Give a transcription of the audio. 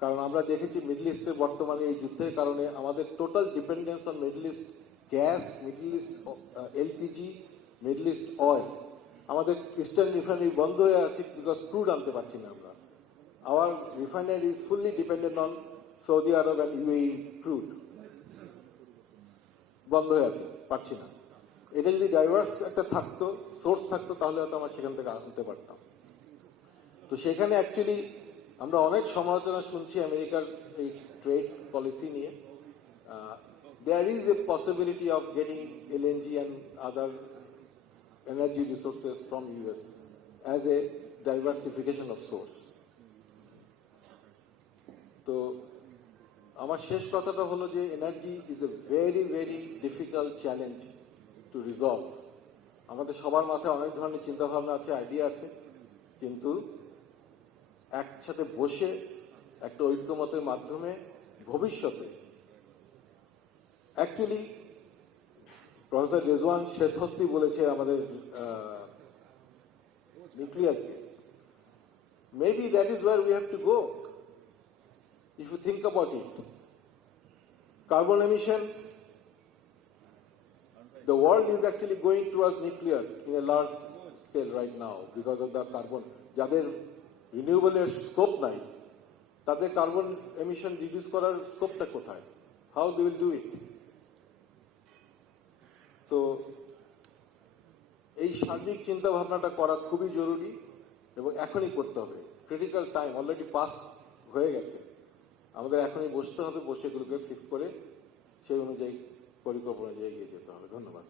কারণ আমরা দেখেছি মিডল ইস্টের বর্তমানে এই যুদ্ধের কারণে আমাদের total dependence on Middle East gas, Middle East LPG, Middle East oil, আমাদের ইস্টার্ন রিফাইনারি বন্ধ হয়ে আছে বিকজ ক্রুড আনতে পারছি না আমরা। Our refinery is fully dependent on Saudi Arab and UAE crude, বন্ধ হয়ে আছে, পাচ্ছি না। এটা যদি ডাইভার্স একটা থাকতো, সোর্স থাকতো, তাহলে হয়তো আমরা সেখান থেকে আনতে পারতাম। তো সেখানে অ্যাকচুয়ালি আমরা অনেক সমালোচনা শুনছি আমেরিকার এই ট্রেড পলিসি নিয়ে। There is a possibility of getting LNG and other energy resources from US as a diversification of source. তো আমার শেষ কথাটা হলো যে energy is a very very difficult challenge to resolve. আমাদের সবার মাথায় অনেক ধরনের চিন্তাভাবনা আছে, আইডিয়া আছে, কিন্তু একসাথে বসে একটা ঐক্যমতের মাধ্যমে ভবিষ্যতে অ্যাকচুয়ালি প্রফেসর রেজওয়ান শেরহস্তি বলেছে আমাদের নিউক্লিয়ারকে, maybe that is war we have to go if you think about it. Carbon emission, the world is actually going towards nuclear in a large scale right now because of the carbon. যাদের renewable এর scope নাই, তাদের carbon emission reduce করার স্কোপটা কোথায়? How they will do it? তো এই সার্বিক চিন্তা ভাবনাটা করা খুবই জরুরি এবং এখনই করতে হবে। ক্রিটিক্যাল টাইম অলরেডি পাস হয়ে গেছে, আমাদের এখনই বসতে হবে, বসে এগুলোকে ফিক্স করে সেই অনুযায়ী পরিকল্পনা এগিয়ে যেতে হবে। ধন্যবাদ।